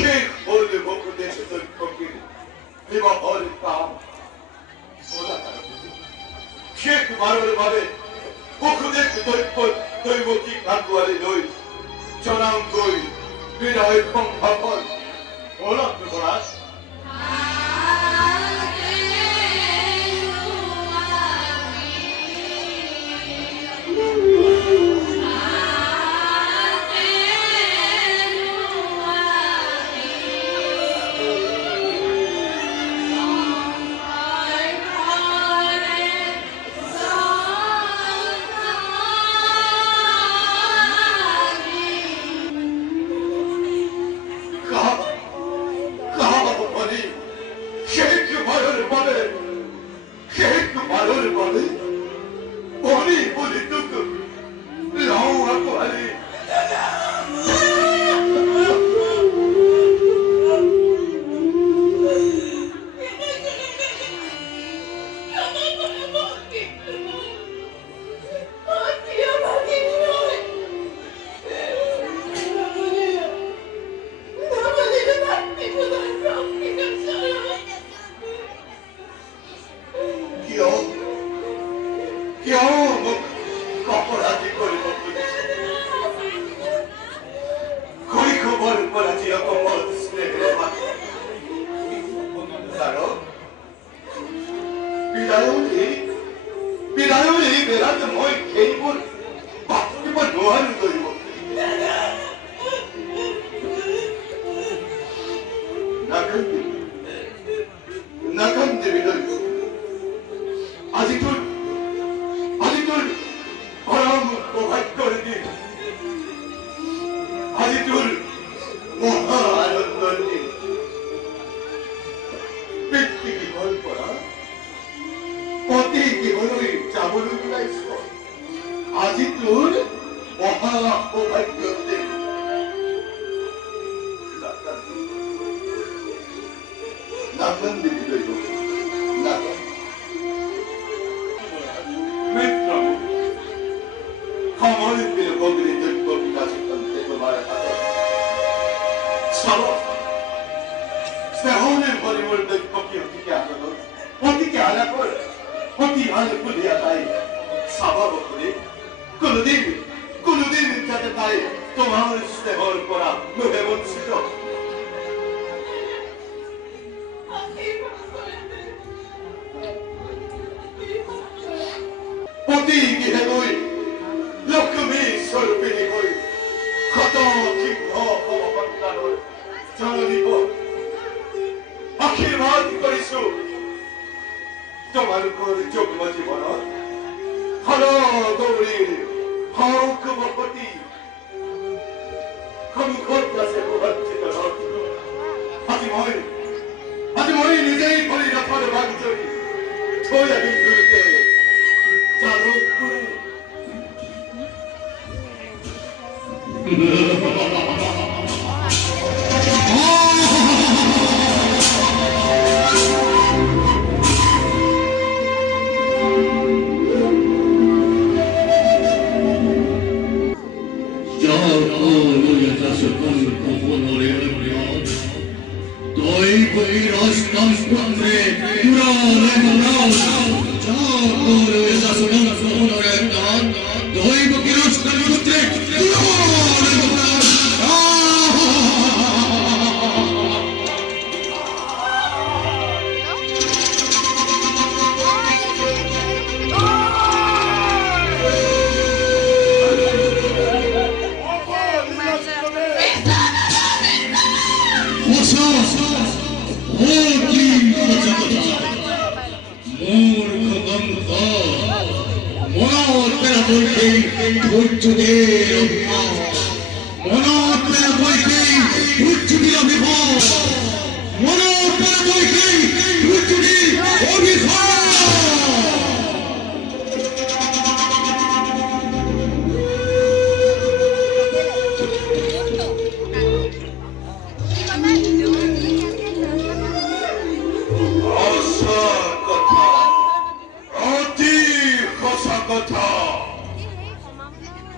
শেখ বললে বকুদের দৈক্ষকের বিবাহর কাম শেখ বারোর ভাবে বকুদের দৈবকী কাকুয়ারে লই জনাম দই বিনয় পঙ্খাপন ওলা প্রকাশ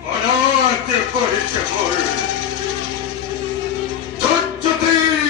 মনাতে করেছে বল ধৈর্যতে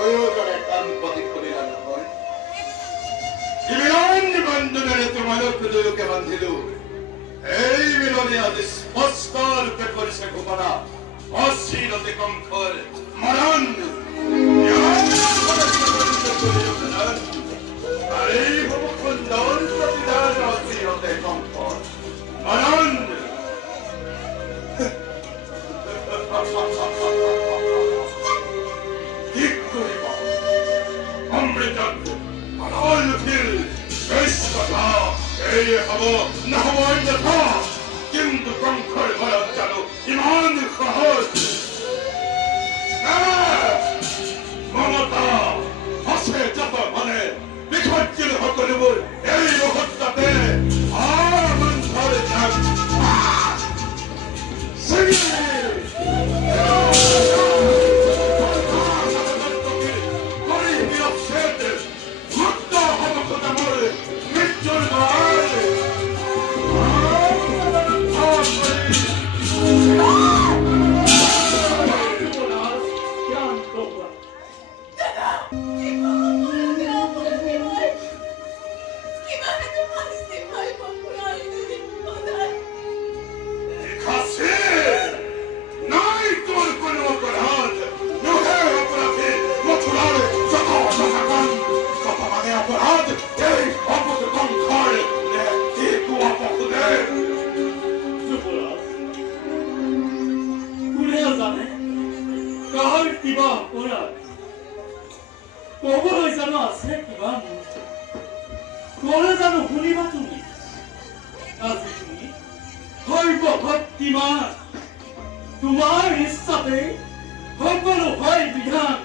দুয়োজনে কাণ পাতি কৰিলা নহয় কিমান বন্ধনেৰে তোমালোক দুয়োকে বান্ধিলো এই মিলনে আজি স্পষ্ট ৰূপে কৰিছে ঘোষণা অচিৰতে কংসৰ মৰণ এই হ'ব সুন্দৰ প্ৰতিদান অচিৰতে কংসৰ মৰণ কি কৰিব অমৃতত মনৰ উঠিল কথা এই হ'ব নহ'ব অন্যথা কিন্তু কংসৰ ঘৰত জানো ইমান সহজ মমতা আছে যত মানে বিসৰ্জন সকলোবোৰ এই মুহূৰ্ততে মন্থৰ যাক ক'বলৈ জানো আছে কিবা ক'লে জানো শুনিবা তুমি আজি তুমি সৰ্বশক্তিমান তোমাৰ ইচ্ছাতে সকলো হয় বিধান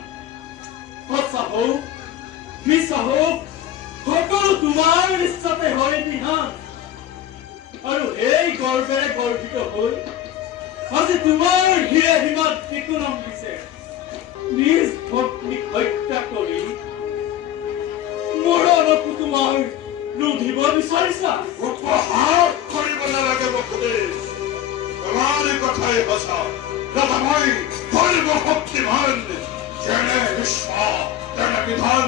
সঁচা হওক মিছা হওক সকলো তোমাৰ ইচ্ছাতে হয় বিধান আৰু এই গৰ্বেৰে গৰ্বিত হৈ আজি তোমাৰ হিৰে হিমাত বিকুলম দিছে নিজ ভগ্নীক হত্যা কৰি মৰণকো তোমাৰ ৰুধিব বিচাৰিছা উপহাস কৰিব নালাগে বসুদেৱ তোমাৰ কথাই সঁচা মই সৰ্বশক্তিমান যেনে বিশ্ব তেনে বিধান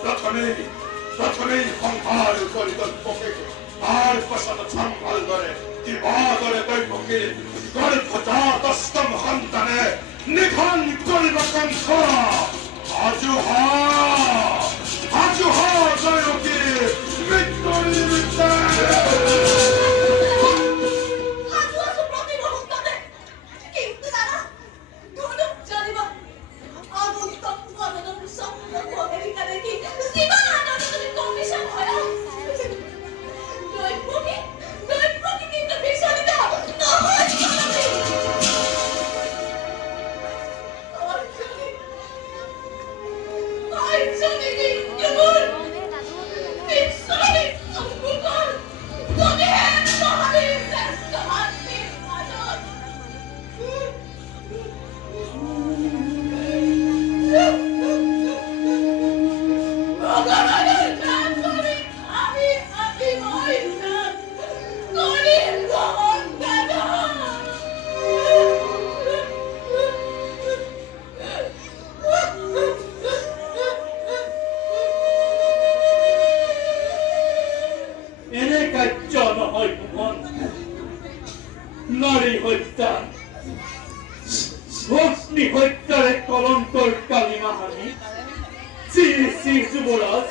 প্ৰথমেই সংসাৰ পৰিকল্পকে তাৰ পাছত চম্ভাল দৰে কিবা দৰে দৈৱকীৰ গৰ্ভজাত অষ্টম সন্তানে নিধন কৰিব কংস আজুহা জয়কী মৃত্যুৰ নিমিত্তে নাৰী হত্যা ভগ্নী হত্যাৰে কলংকৰ কালিমা হানি শ্ৰী যুৱৰাজ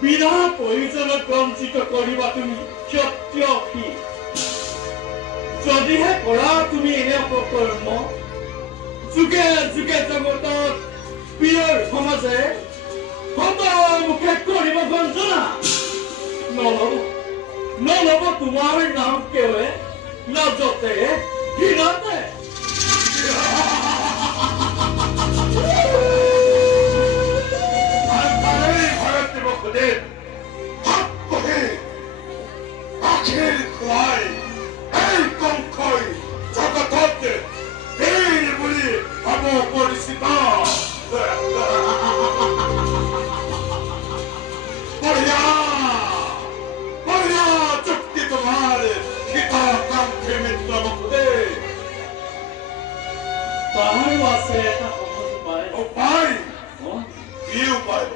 বিনা প্ৰয়োজনত বঞ্চিত কৰিবা তুমি ক্ষত্ৰিয় কি যদিহে কৰা তুমি এনে অপকৰ্ম যুগে যুগে জগতত প্ৰিয়ৰ সমাজে মুখে কৰিব গঞ্জনা নলব তোমাৰ নাম কেৱে লজ্জতে ঘৃণাতে আখেৰ খুৱাই এই কংসই জগতত বীৰ বুলি হ'ব পৰিচিত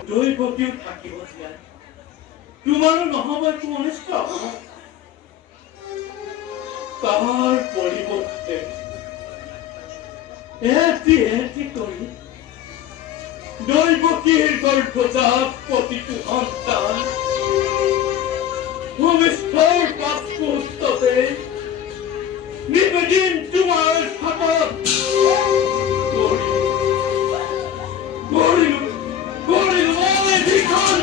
দৈৱকীও থাকিব জীয়াই তোমাৰো নহ'ব একো অনিষ্ট তাৰ পৰিৱৰ্তে এটি কৰি দৈৱকীৰ গৰ্ভজাত প্ৰতিটো সন্তান ভূমিষ্ঠৰ পাছপোষ্টতে নিবেদিন তোমাৰ হাতত গৰিলো মই ভিখন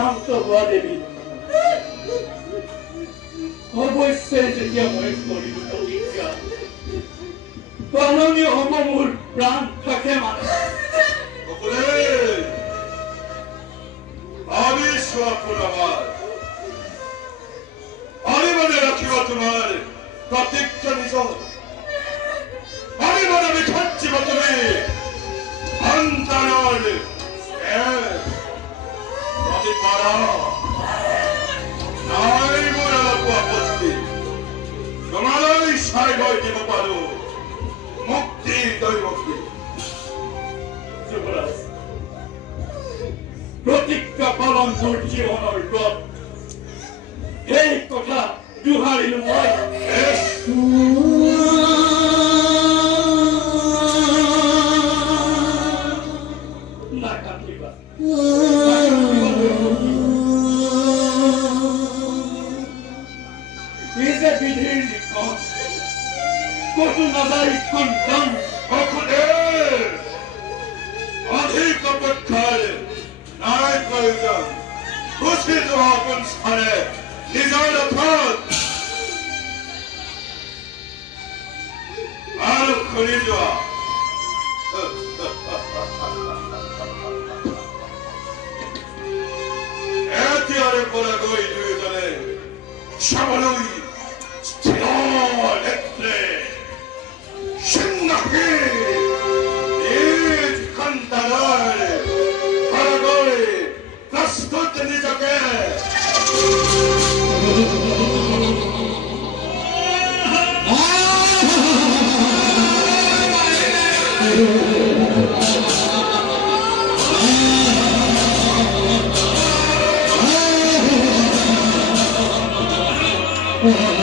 ক্ষান্ত হোৱা দেৱী অৱশ্যে যেতিয়া মই কৰিলো প্ৰতিজ্ঞা পালনীয় হ'ব মোৰ প্ৰাণ থাকে মানে আমি মানে ৰাখিব তোমাৰ প্ৰতিজ্ঞা নিজৰ আমি মানে বিখাঞ্চিব তুমি সন্তানৰ নাই মোৰ অলপ আপত্তি তোমালৈ চাই গৈ দিব পাৰো মুক্তি দৈৱকী যুৱৰাজ প্ৰতিজ্ঞা পালন মোৰ জীৱনৰ ব্ৰত এই কথা দোহাৰিলো মই নাকান্দিবা বিধিৰ লিখন কতো নাযায় সন্তান অধিক অপেক্ষাৰ নাই প্ৰয়োজন গুচি যোৱা আপোন স্থানে নিজৰ ৰথত আৰু খুলি যোৱা এতিয়াৰে পৰা গৈ দুয়োজনে চাবলৈ প্ৰস্তুত নিজকে Oh